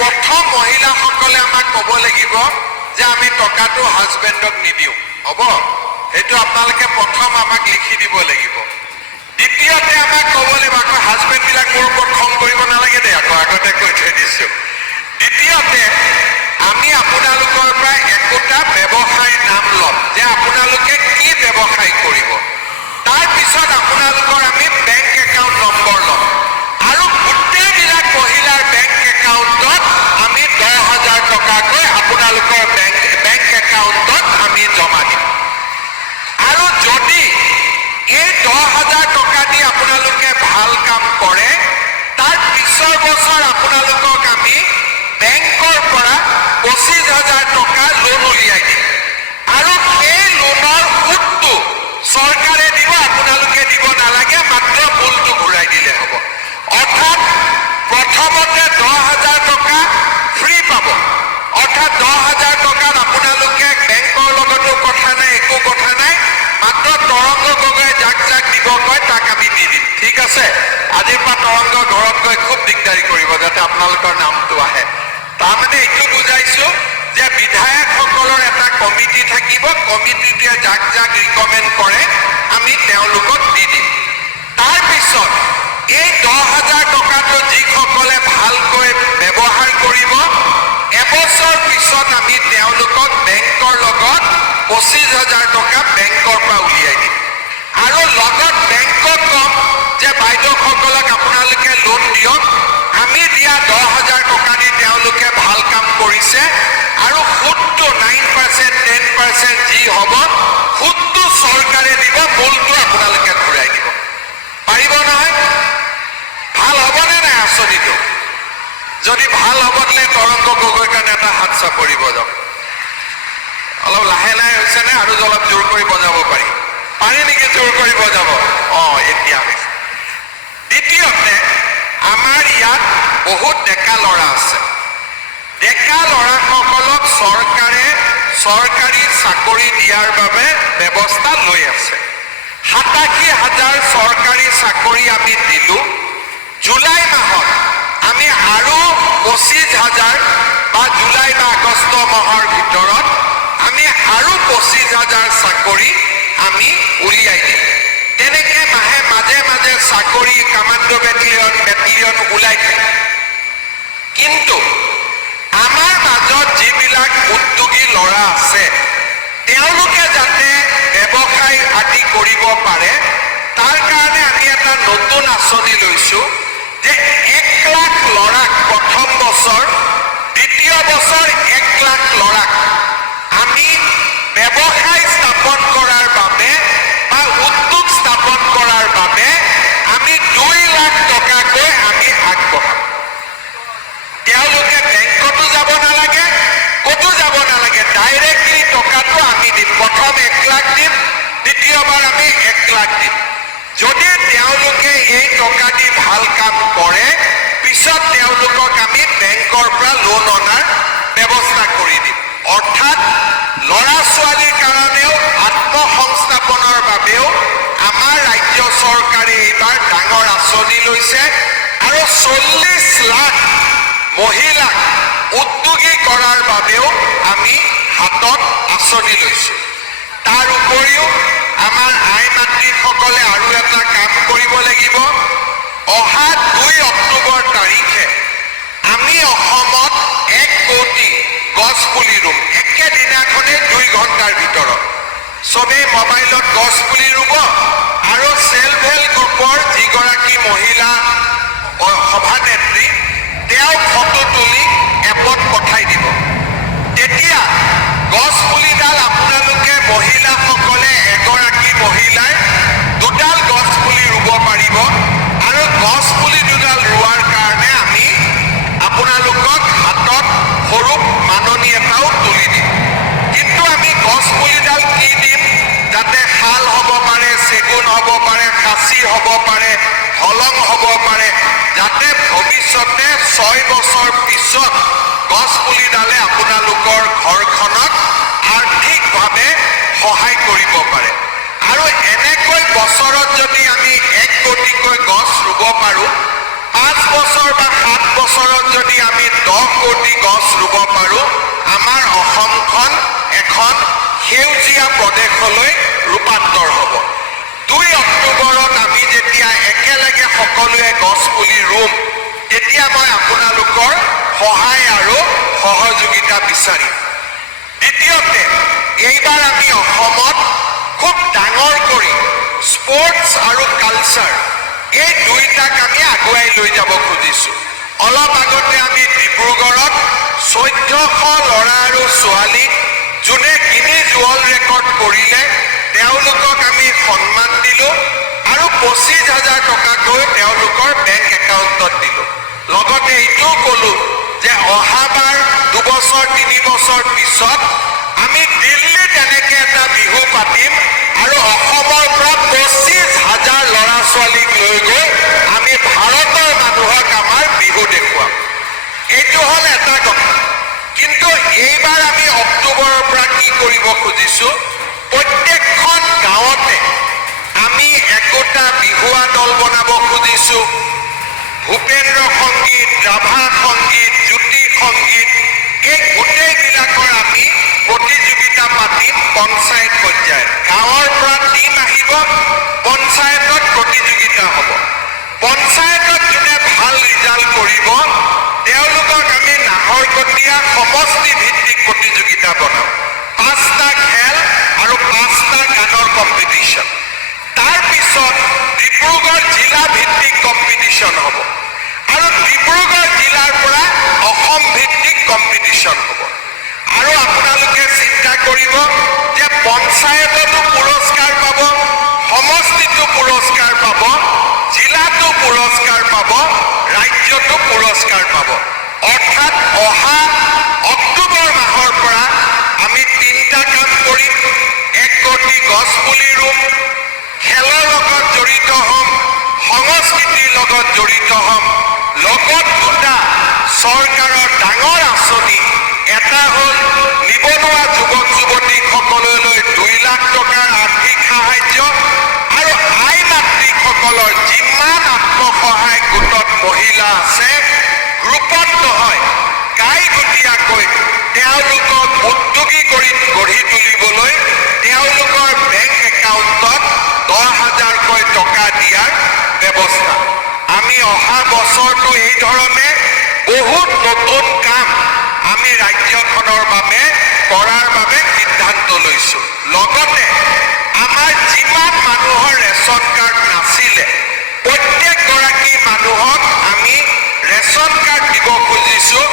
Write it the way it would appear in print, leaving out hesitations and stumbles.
প্ৰথম মহিলাসকলে আমাক ক'ব লাগিব যে আমি টকাটো হাজবেণ্ডক নিদিওঁ, হ'ব? সেইটো আপোনালোকে প্ৰথম আমাক লিখি দিব লাগিব। দ্বিতীয়তে আমাক ক'ব লাগিব, আকৌ হাজবেণ্ডবিলাক মোৰ ওপৰত খং কৰিব নালাগে দেই, আকৌ আগতে কৈ থৈ দিছোঁ। দ্বিতীয়তে আমি আপোনালোকৰ পৰা একোটা ব্যৱসায়ৰ নাম ল'ম যে আপোনালোকে কি ব্যৱসায় কৰিব। তাৰপিছত আপোনালোকৰ আমি বেংক একাউণ্ট নম্বৰ ল'ম আৰু গোটেইবিলাক মহিলাৰ বেংক একাউণ্টত আমি 10,000 টকাকৈ আপোনালোকৰ বেংক একাউণ্টত আমি জমা দিম। আৰু যদি এই 10,000 টকা দি আপোনালোকে ভাল কাম কৰে, তাৰ পিছৰ বছৰ আপোনালোকক আমি বেংকৰ পৰা 25,000 টকা লোন উলিয়াই দিম আৰু সেই লোনৰ সুদটো চৰকাৰে দিব, আপোনালোকে দিব নালাগে, মাত্ৰ মূলটো ঘূৰাই দিলে হ'ব। অৰ্থাৎ প্ৰথমতে 10,000 টকা ফ্ৰী পাব, অৰ্থাৎ 10,000 টকাত আপোনালোকে বেংকৰ লগতো কথা নাই, একো কথা নাই, মাত্ৰ তৰংগ গগৈ যাক যাক দিব কয় তাক আমি দি দিম। ঠিক আছে? আজিৰ পৰা তৰংগ ঘৰত গৈ খুব দিগদাৰী কৰিব যাতে আপোনালোকৰ নামটো আহে। তাৰমানে এইটো বুজাইছো যে বিধায়কসকলৰ এটা কমিটি থাকিব, কমিটিটোৱে যাক যাক ৰিকমেণ্ড কৰে আমি তেওঁলোকক দি দিম। তাৰপিছত এই 10,000 টকাটো যিসকলে ভালকৈ ব্যৱহাৰ কৰিব, এবছৰ পিছত আমি তেওঁলোকক বেংকৰ লগত 25,000 টকা বেংকৰ পৰা উলিয়াই দিম আৰু লগত বেংকক কম যে বাইদেউসকলক আপোনালোকে লোন দিয়ক, আমি দিয়া 10,000 টকা দি তেওঁলোকে ভাল কাম কৰিছে আৰু সুদটো 9%, 10% যি হ'ব, সুদটো চৰকাৰে দিব, মূলটো আপোনালোকে ঘূৰাই দিব। পাৰিব নহয়? ভাল হ'বনে নাই আঁচনিটো? যদি ভাল হ'ব দিলে তৰংগ গগৈৰ কাৰণে এটা হাত চাপৰিব যাওক। অলপ লাহে লাহে হৈছেনে? আৰু অলপ জোৰ কৰি বজাব পাৰি নেকি? জোৰ কৰি বজাব। এতিয়া হৈছে। দ্বিতীয়তে আমাৰ ইয়াত বহুত ডেকা ল'ৰা আছে। ডেকা ল'ৰাসকলক চৰকাৰে চৰকাৰী চাকৰি দিয়াৰ বাবে ব্যৱস্থা লৈ আছে। 87,000 চৰকাৰী চাকৰি আমি দিলোঁ। জুলাই মাহত আমি আৰু 25,000 বা জুলাই বা আগষ্ট মাহৰ ভিতৰত আমি আৰু 25,000 চাকৰি আমি উলিয়াই দিম। তেনেকৈ মাজে মাজে চাকৰি কামাণ্ডো বেটেলিয়ন ওলাই থাকে। কিন্তু আমাৰ মাজত যিবিলাক উদ্যোগী ল'ৰা আছে, তেওঁলোকে যাতে ব্যৱসায় আদি কৰিব পাৰে, তাৰ কাৰণে আমি এটা নতুন আঁচনি লৈছোঁ যে 1 লাখ ল'ৰাক প্ৰথম বছৰ, দ্বিতীয় বছৰ 1 লাখ ল'ৰাক আমি ব্যৱসায় স্থাপন কৰাৰ বাবে বা উদ্যোগ স্থাপন কৰাৰ বাবে আমি 2 লাখ টকাকৈ আমি আগবঢ়াম। তেওঁলোকে বেংকতো যাব নালাগে, ক'তো যাব নালাগে, ডাইৰেক্টলি টকাটো আমি দিম। প্ৰথম 1 লাখ দিম, দ্বিতীয়বাৰ আমি 1 লাখ দিম। যদি তেওঁলোকে এই টকা দি ভাল কাম কৰে, পিছত তেওঁলোকক আমি বেংকৰ পৰা লোন অনাৰ ব্যৱস্থা কৰি দিম। অৰ্থাৎ ল'ৰা ছোৱালীৰ কাৰণেও আত্মসংস্থাপনৰ বাবেও আমাৰ ৰাজ্য চৰকাৰে এইবাৰ ডাঙৰ আঁচনি লৈছে আৰু 40 লাখ মহিলাক উদ্যোগী কৰাৰ বাবেও আমি হাতত আঁচনি লৈছোঁ। তাৰ উপৰিও আমাৰ আই মাতৃসকলে আৰু এটা কাম কৰিব লাগিব। অহা 2 অক্টোবৰ তাৰিখে আমি অসমত 1 কোটি গছ পুলি ৰুম। একেদিনাখনে 2 ঘণ্টাৰ ভিতৰত চবেই মোবাইলত গছ পুলি ৰুব আৰু চেল্ফ হেল্প গ্ৰুপৰ যিগৰাকী মহিলা সভানেত্ৰী, তেওঁ ফটো তুলি এপত পঠাই দিব। তেতিয়া গছ পুলিডাল আপোনালোকে মহিলাসকলে এগৰাকী মহিলাই 2ডাল গছ পুলি ৰুব পাৰিব আৰু গছ পুলি 2ডাল ৰোৱাৰ কাৰণে আমি আপোনালোকক হাতত সৰু মাননি এটাও তুলি দিম। কিন্তু আমি গছ পুলিডাল কি দিম, যাতে শাল হ'ব পাৰে, চেগুন হ'ব পাৰে, খাচী হ'ব পাৰে, হলং হ'ব পাৰে, যাতে ভৱিষ্যতে 6 বছৰ পিছত গছ পুলিডালে আপোনালোকৰ ঘৰখনক আৰ্থিকভাৱে সহায় কৰিব পাৰে। আৰু এনেকৈ বছৰত যদি আমি 1 কোটিকৈ গছ ৰুব পাৰোঁ, 5 বছৰ বা 7 বছৰত যদি আমি 10 কোটি গছ ৰুব পাৰোঁ, আমাৰ অসমখন এখন সেউজীয়া প্ৰদেশলৈ ৰূপান্তৰ হ'ব। 2 অক্টোবৰত আমি যেতিয়া একেলগে সকলোৱে গছ পুলি ৰুম, তেতিয়া মই আপোনালোকৰ সহায় আৰু সহযোগিতা বিচাৰিম। দ্বিতীয়তে, এইবাৰ আমি অসমত খুব ডাঙৰ কৰি স্পৰ্টছ আৰু কালচাৰ এই দুইটাক আমি আগুৱাই লৈ যাব খুজিছোঁ। অলপ আগতে আমি ডিব্ৰুগড়ত 1400 ল'ৰা আৰু ছোৱালীক যোনে গিনিজ ৱৰ্ল্ড ৰেকৰ্ড কৰিলে তেওঁলোকক আমি সন্মান দিলোঁ আৰু 25,000 টকাকৈ তেওঁলোকৰ বেংক একাউণ্টত দিলোঁ। লগতে এইটোও ক'লোঁ যে অহাবাৰ 2 বছৰ 3 বছৰ পিছত আমি দিল্লীত এনেকৈ এটা বিহু পাতিম আৰু অসমৰ পৰা 25,000 ল'ৰা ছোৱালীক লৈ গৈ আমি ভাৰতৰ মানুহক আমাৰ বিহু দেখুৱাম। এইটো হ'ল এটা কথা। কিন্তু এইবাৰ আমি অক্টোবৰৰ পৰা কি কৰিব খুজিছোঁ, প্ৰত্যেকখন গাঁৱতে আমি একোটা বিহুৱা দল বনাব খুজিছোঁ। ভূপেন্দ্ৰ সংগীত, ৰাভা সংগীত, জ্যোতি সংগীত, এই গোটেইবিলাকৰ আমি প্ৰতিযোগিতা পাতিম পঞ্চায়ত পৰ্যায়ত। গাঁৱৰ পৰা টীম আহিব, পঞ্চায়তত প্ৰতিযোগিতা হ'ব। পঞ্চায়তত যোনে ভাল ৰিজাল্ট কৰিব তেওঁলোকক আমি নাহৰকটীয়া সমষ্টি ভিত্তিক প্ৰতিযোগিতা বনাম। 5টা খেল আৰু 5টা গানৰ কম্পিটিশ্যন। তাৰপিছত ডিব্ৰুগড় জিলা ভিত্তিক কম্পিটিশ্যন হ'ব আৰু ডিব্ৰুগড় জিলাৰ পৰা অসম ভিত্তিক কম্পিটিশ্যন হ'ব। আৰু আপোনালোকে চিন্তা কৰিব যে পঞ্চায়ততো পুৰস্কাৰ পাব, সমষ্টিতো পুৰস্কাৰ পাব, জিলাতো পুৰস্কাৰ পাব, ৰাজ্যতো পুৰস্কাৰ পাব। অৰ্থাৎ অহা অক্টোবৰ মাহৰ পৰা আমি 3টা কাম কৰিম। 1 কোটি গছ পুলি ৰুম, খেলৰ লগত জড়িত হ'ম, সংস্কৃতিৰ লগত জড়িত হ'ম। লগত 2টা চৰকাৰৰ ডাঙৰ আঁচনি, এটা হ'ল নিবনুৱা যুৱক যুৱতীসকললৈ 2 লাখ টকাৰ আৰ্থিক সাহায্য আৰু আই মাতৃসকলৰ যিমান আত্মসহায়ক গোটত মহিলা আছে গ্ৰুপত নহয় গাইগতীয়াকৈ তেওঁলোকক উদ্যোগী কৰি গঢ়ি তুলিবলৈ তেওঁলোকৰ বেংক একাউণ্টত 10,000কৈ টকা দিয়াৰ ব্যৱস্থা। আমি অহা বছৰটো এই ধৰণে বহুত নতুন কাম আমি ৰাজ্যখনৰ বাবে কৰাৰ বাবে সিদ্ধান্ত লৈছোঁ। লগতে আমাৰ যিমান মানুহৰ ৰেচন কাৰ্ড নাছিলে প্ৰত্যেকগৰাকী মানুহক আমি ৰেচন কাৰ্ড দিব খুজিছোঁ